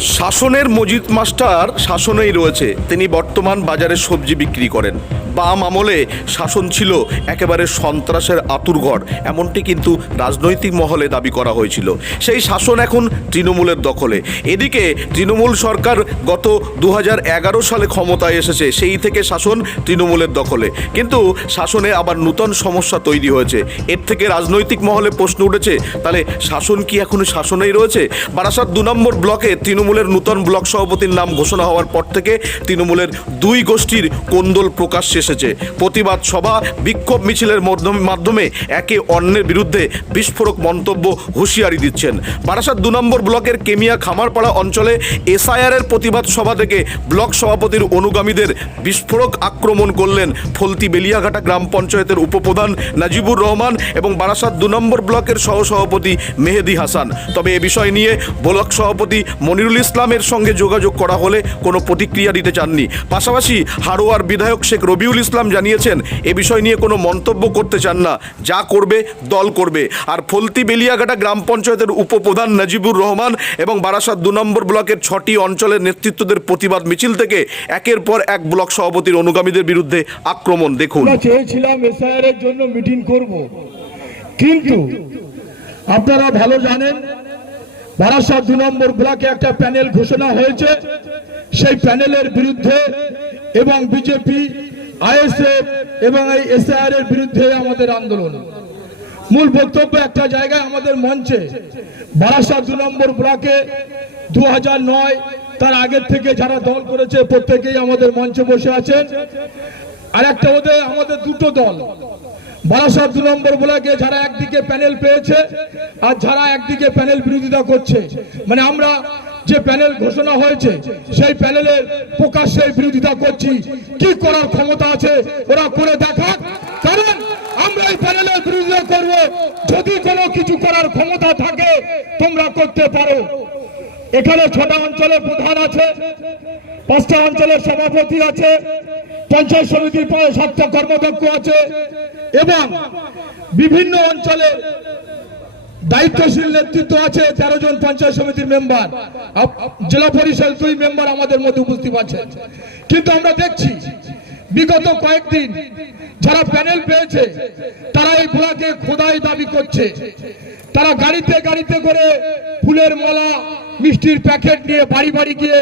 শাসনের মজিদ মাস্টার শাসনেই রয়েছে। তিনি বর্তমান বাজারে সবজি বিক্রি করেন। বাম আমলে শাসন ছিল একেবারে সন্ত্রাসের আতুরঘর এমনটি কিন্তু রাজনৈতিক মহলে দাবি করা হয়েছিল। সেই শাসন এখন তৃণমূলের দখলে। এদিকে তৃণমূল সরকার গত দু হাজার এগারো সালে ক্ষমতায় এসেছে, সেই থেকে শাসন তৃণমূলের দখলে। কিন্তু শাসনে আবার নূতন সমস্যা তৈরি হয়েছে। এর থেকে রাজনৈতিক মহলে প্রশ্ন উঠেছে, তাহলে শাসন কি এখনও শাসনেই রয়েছে? বারাসাত দু নম্বর ব্লকে তৃণমূলের নূতন ব্লক সভাপতির নাম ঘোষণা হওয়ার পর থেকে তৃণমূলের দুই গোষ্ঠীর কোন্দল প্রকাশ্যে এসেছে। প্রতিবাদ সভা, বিক্ষোভ মিছিলের মাধ্যমে- মাধ্যমে একে অন্যের বিরুদ্ধে বিস্ফোরক মন্তব্য হুঁশিয়ারি দিচ্ছেন। বারাসাত দু নম্বর ব্লকের কেমিয়া খামারপাড়া অঞ্চলে এসআইআরের প্রতিবাদ সভা থেকে ব্লক সভাপতির অনুগামীদের বিস্ফোরক আক্রমণ করলেন ফলতি বেলিয়াঘাটা গ্রাম পঞ্চায়েতের উপপ্রধান নাজিবুর রহমান এবং বারাসাত দু নম্বর ব্লকের সহসভাপতি মেহেদি হাসান। তবে এ বিষয় নিয়ে ব্লক সভাপতি মনিরুল ইসলামের সঙ্গে যোগাযোগ করা হলে কোনো প্রতিক্রিয়া দিতে চাননি। পাশাপাশি হারোয়ার বিধায়ক শেখ রবিউল ইসলাম জানিয়েছেন, এ বিষয় নিয়ে কোনো মন্তব্য করতে চান না। যা করবে, দল করবে। আর ফলতি বেলিয়াঘাটা গ্রাম পঞ্চায়েতের উপপ্রধান নাজিবুর রহমান এবং বারাসাত দু নম্বর ব্লকের ছটি অঞ্চলের নেতৃত্বদের প্রতিবাদ মিছিল থেকে একের পর এক ব্লক সভাপতির অনুগামীদের বিরুদ্ধে আক্রমণ। দেখুন। চেয়েছিলাম এসআইআর এর জন্য মিটিং করব। কিন্তু আপনারা ভালো জানেন বারাসাত দু নম্বর ব্লকে একটা প্যানেল ঘোষণা হয়েছে। সেই প্যানেলের বিরুদ্ধে এবং বিজেপি, আইএসএফ এবং এই এসআইআর এর বিরুদ্ধে আমাদের আন্দোলন। মূল বক্তব্য একটা জায়গায় আমাদের মঞ্চে বারাসাত দু নম্বর ব্লকে দু তার আগের থেকে যারা দল করেছে প্রত্যেকেই আমাদের মঞ্চে বসে আছেন। আর একটা ওদের আমাদের দুটো দল বারাসাত দু নম্বর ব্লকে যারা একদিকে প্যানেল পেয়েছে আর যারা একদিকে প্যানেল বিরোধিতা করছে। মানে আমরা যে প্যানেল ঘোষণা হয়েছে, সেই প্যানেলের প্রকাশ্যে বিরোধিতা করছি। কি করার ক্ষমতা আছে, ওরা করে দেখাক। কারণ আমরা এই প্যানেলের বিরোধিতা করব। যদি কোনো কিছু করার ক্ষমতা থাকে, তোমরা করতে পারো। এখানে ছটা অঞ্চলের প্রধান আছে, পাঁচটা অঞ্চলের সভাপতি আছে, পঞ্চায়েত সমিতির সাতটা কর্মদক্ষ আছে। এবং বিভিন্ন অঞ্চলে দায়িত্বশীল নেতৃত্ব আছে, তেরো জন পঞ্চায়েত সমিতির মেম্বার। জেলা পরিষদ দুই মেম্বার আমাদের মধ্যে উপস্থিত আছেন। কিন্তু আমরা দেখছি, বিগত কয়েকদিন যারা প্যানেল পেয়েছে, তারা এই ব্লকে খোদাই দাবি করছে। তারা গাড়িতে গাড়িতে করে ফুলের মালা, মিষ্টির প্যাকেট নিয়ে বাড়ি বাড়ি গিয়ে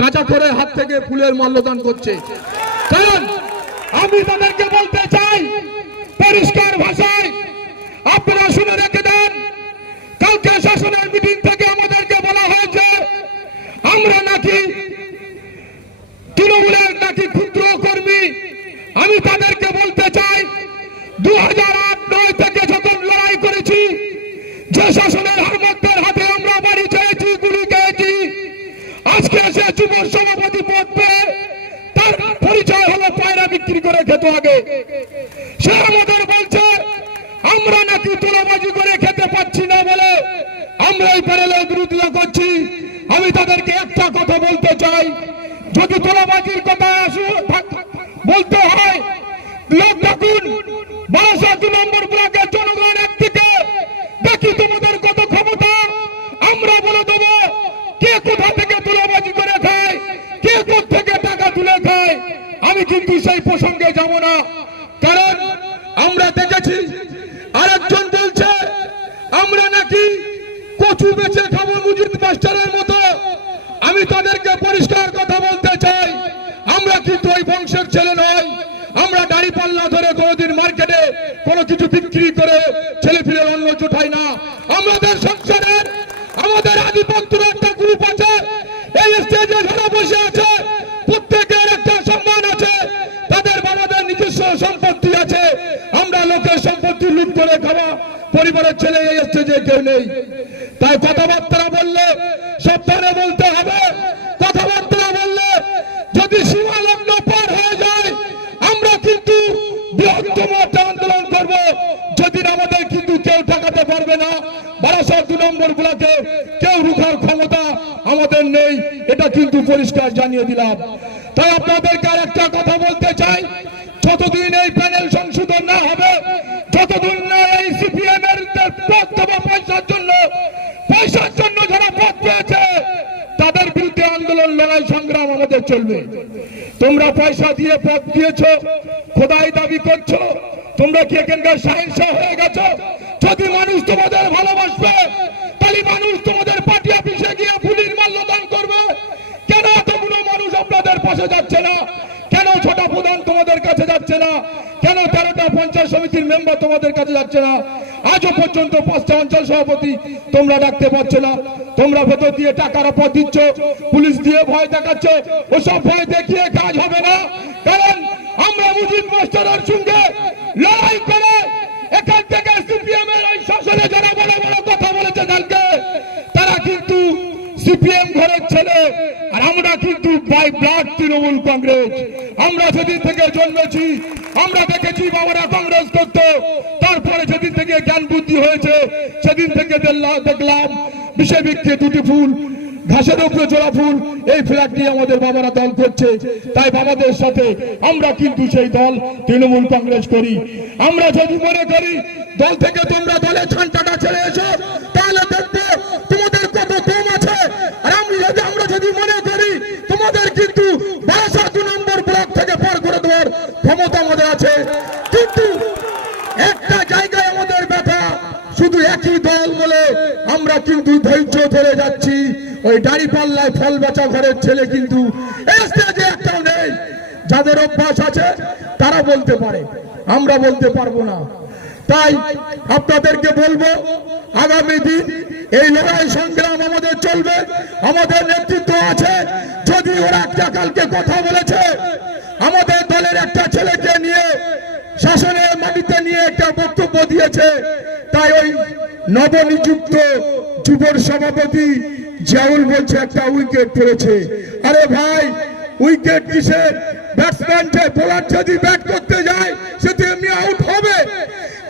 গাঁজা করে হাত থেকে ফুলের মাল্যদান করছে। কারণ আমি তাদেরকে বলতে চাই পরিষ্কার ভাষায় আপনারা শুনে রেখে দেন। কালকে শাসনের মিটিং থেকে আমাদেরকে বলা হয়েছে, আমরা নাকি তৃণমূলের নাকি ক্ষুদ্র কর্মী। আমি তাদেরকে বলতে চাই দু হাজার আট নয় থেকে যখন লড়াই করেছি, যে শাসনের হারমত্তের হাতে আমরা বাড়ি চেয়েছি, গুলি খেয়েছি, আজকে সে যুব সভাপতি পদ পেয়ে তার পরিচয় হলো পায়রা বিক্রি করে খেতে আগে সে আমাদের বলছে আমরা নাকি তোলাবাজি করে খেতে পাচ্ছি না বলে আমরা এই প্যানেলের বিরোধিতা করছি আমি তাদেরকে একটা কথা বলতে চাই যদি তোলাবাজির কথা আসু বলতে হয় লোক কত ক্ষমতা, আমরা বলে দেবো কোথা থেকে তোলাবাজি করে থেকে টাকা তুলে খায়, আমি কিন্তু সেই প্রসঙ্গে যাব না, কারণ আমরা দেখেছি, আরেকজন বলছে, আমরা নাকি কচু বেচে খাব মুজিদ মাস্টারের মতো আমি তাদেরকে পরিষ্কার কথা বলতে চাই আমরা কিন্তু ওই ছেলে নয়। আমরা দাড়ি পাল্লা ধরে কোনোদিন মার্কেটে কোনো কিছু বিক্রি করে ছেলে ফিরে অন্ন জোটাই না। আমাদের সংসারের আমাদের আধিপত্যের একটা গ্রুপ আছে। এই স্টেজে যারা বসে আছে, প্রত্যেকের একটা সম্মান আছে। তাদের বাবাদের নিজস্ব সম্পত্তি আছে। আমরা লোকের সম্পত্তি লুট করে খাওয়া। পরিবারের ছেলে এই স্টেজে কেউ নেই। তাই কথাবার্তা বললে, সাবধানে বলতে হবে কথাবার্তা বললে যদি সীমালগ্ন পার হয়ে যায় আমরা কিন্তু বৃহত্তম একটা আন্দোলন করব যদি আমাদের কিন্তু কেউ ঠেকাতে পারবে না বারাসাত দু নম্বর গুলাতে কেউ রুখার ক্ষমতা আমাদের নেই এটা কিন্তু পরিষ্কার জানিয়ে দিলাম। তাই আপনাদেরকে আর একটা কথা বলতে চাই। যতদিন এই প্যানেল সংশোধন না হবে, যতদিন না এই সিপিএম এর পয়সার জন্য পয়সার জন্য যারা পথ পেয়েছে, তাদের বিরুদ্ধে আন্দোলন, লড়াই, সংগ্রাম আমাদের চলবে। তোমরা পয়সা দিয়ে পথ দিয়েছ, খোদাই দাবি করছ, তোমরা কি এখানকার সাহিংসা হয়ে গেছো? যদি মানুষ তোমাদের ভালোবাসবে, তাহলে মানুষ পাশে যাচ্ছে না। কেন ছোট প্রধান তোমাদের কাছে যাচ্ছে না? কেন তেরোটা পঞ্চায়েত সমিতির মেম্বার তোমাদের কাছে যাচ্ছে না? আজও পর্যন্ত পাঁচটা অঞ্চল সভাপতি তোমরা ডাকতে পারছ না। তোমরা ভেতর দিয়ে টাকার অপর দিচ্ছ। পুলিশ দিয়ে ভয় দেখাচ্ছ। ওসব ভয় দেখিয়ে কাজ হবে না। কারণ আমরা মুজিব মাস্টারের সঙ্গে লড়াই করে এখান থেকে সিপিএম এর ওই শাসনে যারা বড় বড় কথা বলেছে কালকে তারা কিন্তু সিপিএম ঘরের ছেলে আর আমরা কিন্তু বাই ব্লাড তৃণমূল কংগ্রেস আমরা সেদিন থেকে জন্মেছি, আমরা দেখেছি বাবারা কংগ্রেস করতো। তারপরে সেদিন থেকে জ্ঞান বুদ্ধি হয়েছে, সেদিন থেকে দেখলাম বিষয় ব্যক্তি দুটি ফুল, ঘাসের উপরে জোড়া ফুল, এই ফ্ল্যাগটি আমাদের বাবারা দল করছে। তাই বাবাদের সাথে আমরা কিন্তু সেই দল তৃণমূল কংগ্রেস করি। আমরা যদি মনে করি, দল থেকে তোমরা দলের ছানটাটা ছেড়ে এসো, তাহলে দেখবে তোমাদের কত কম আছে। আর আমরা যদি মনে করি তোমাদের কিন্তু বারাসা দু নম্বর ব্লক থেকে পার করে দেওয়ার ক্ষমতা আমাদের আছে কিন্তু একটা জায়গায় আমাদের ব্যথা শুধু একই দল বলে আমরা কিন্তু ধৈর্য ধরে যাচ্ছি। ওই দাড়ি পাল্লায় ফল বেচা ঘরের ছেলে কিন্তু নেই। যাদের অভ্যাস আছে, তারা বলতে পারে। আমরা বলতে পারব না। তাই আপনাদেরকে বলব, আগামী দিন এই লড়াই সংগ্রাম আমাদের চলবে। আমাদের নেতৃত্ব আছে। যদি ওরা একটা কালকে কথা বলেছে, আমাদের দলের একটা ছেলেকে নিয়ে শাসনের মাটিতে নিয়ে দিয়েছে তাই ওই নবনিযুক্ত যুবর সভাপতি জিয়াউল বলছে, একটা উইকেট পড়েছে আরে ভাই উইকেট কিসের? ব্যাটসম্যান বোলার যদি ব্যাট করতে যায়, সে তো এমনি আউট হবে।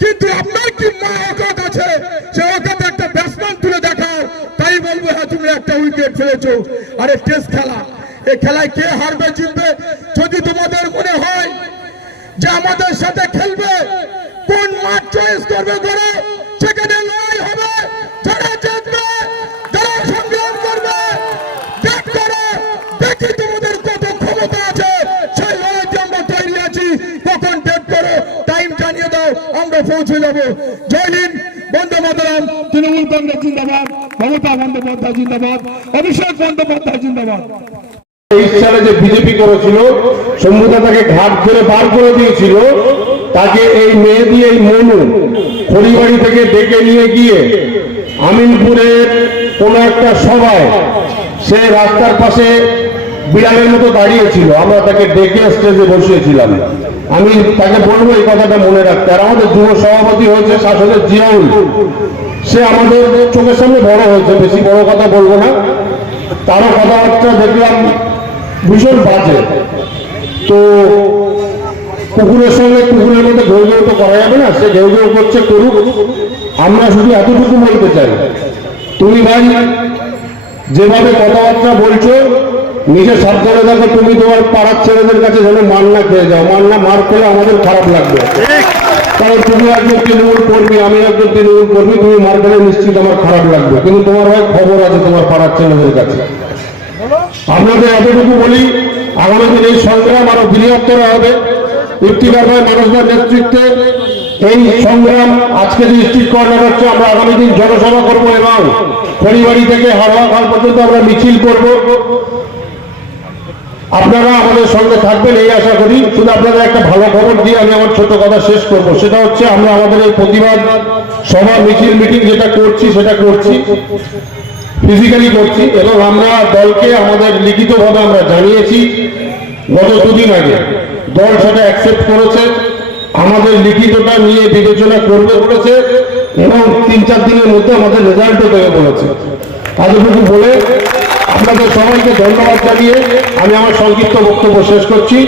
কিন্তু আপনার কি মা অকাত আছে? সে অকাত একটা ব্যাটসম্যান তুলে দেখাও। তাই বলব হ্যাঁ তুমি একটা উইকেট ফেলেছো আরে টেস্ট খেলা। এই খেলায় কে হারবে, জিতবে, যদি তোমাদের মনে হয় যে আমাদের সাথে খেলবে চয়েস করবে করো সেখানে লড়াই হবে। যারা জিতবে, যারা সংগ্রাম করবে, দেখ করো, দেখি তোমাদের কত ক্ষমতা আছে। সেই লড়াইতে আমরা তৈরি আছি। কখন ডেট করো টাইম জানিয়ে দাও, আমরা পৌঁছে যাব। জয় হিন্দ, বন্দে মাতরম, তৃণমূল কংগ্রেস জিন্দাবাদ, মমতা বন্দ্যোপাধ্যায় জিন্দাবাদ, অভিষেক বন্দ্যোপাধ্যায় জিন্দাবাদ। এই সালে যে বিজেপি করেছিল শম্ভুদা তাকে ঘাট ধরে বার করে দিয়েছিল তাকে এই মেয়ে দিয়ে এই মনু খড়িবাড়ি থেকে ডেকে নিয়ে গিয়ে আমিনপুরের কোন একটা সভায় সে রাস্তার পাশে বিড়ালের মতো দাঁড়িয়েছিল। আমরা তাকে ডেকে স্টেজে বসিয়েছিলাম। আমি তাকে বলব এই কথাটা মনে রাখতে। আর আমাদের যুব সভাপতি হয়েছে শাসনের জিয়াউল। সে আমাদের চোখের সামনে বড় হয়েছে, বেশি বড় কথা বলব না। তারও কথাবার্তা দেখলাম ভীষণ বাজে। তো কুকুরের সঙ্গে কুকুরের মধ্যে ঘেউ তো করা যাবে না, সে ঘেউ করছে, করুক। আমরা শুধু এতটুকু বলতে চাই। তুমি ভাই, যেভাবে কথাবার্তা বলছো নিজে সাবধানে দেখো, তুমি তোমার পাড়ার ছেলেদের কাছে যেন মার না খেয়ে যাও। মার না মার খেলে আমাদের খারাপ লাগবে। কারণ তুমি একজন তৃণমূল কর্মী, আমি একজন তৃণমূল কর্মী, তুমি মার খেলে নিশ্চিত আমার খারাপ লাগবে। কিন্তু তোমার ভাই খবর আছে তোমার পাড়ার ছেলেদের কাছে। আপনাদের এতটুকু বলি, আগামী দিন এই সংগ্রাম আরও বৃহত্তর হবে। ইফতিকার ভাই মানুষদের নেতৃত্বে এই সংগ্রাম আজকে যে স্ট্রিট কর্নার হচ্ছে আমরা আগামী দিন জনসভা করব এবং খড়িবাড়ি থেকে হাওড়া খাল পর্যন্ত আমরা মিছিল করব। আপনারা আমাদের সঙ্গে থাকবেন এই আশা করি। শুধু আপনাদের একটা ভালো খবর দিয়ে আমি আমার ছোট কথা শেষ করব। সেটা হচ্ছে আমরা আমাদের এই প্রতিবাদ সভা মিছিল মিটিং যেটা করছি, সেটা করছি। ফিজিক্যালি করছি এবং আমরা দলকে আমাদের লিখিতভাবে আমরা জানিয়েছি গত দুদিন আগে। দল সেটা অ্যাকসেপ্ট করেছে, আমাদের লিখিতটা নিয়ে বিবেচনা করবে বলেছে এবং তিন চার দিনের মধ্যে আমাদের রেজাল্টও দেবে বলেছে। এতটুকু বলে আপনাদের সবাইকে ধন্যবাদ জানিয়ে আমি আমার সংক্ষিপ্ত বক্তব্য শেষ করছি।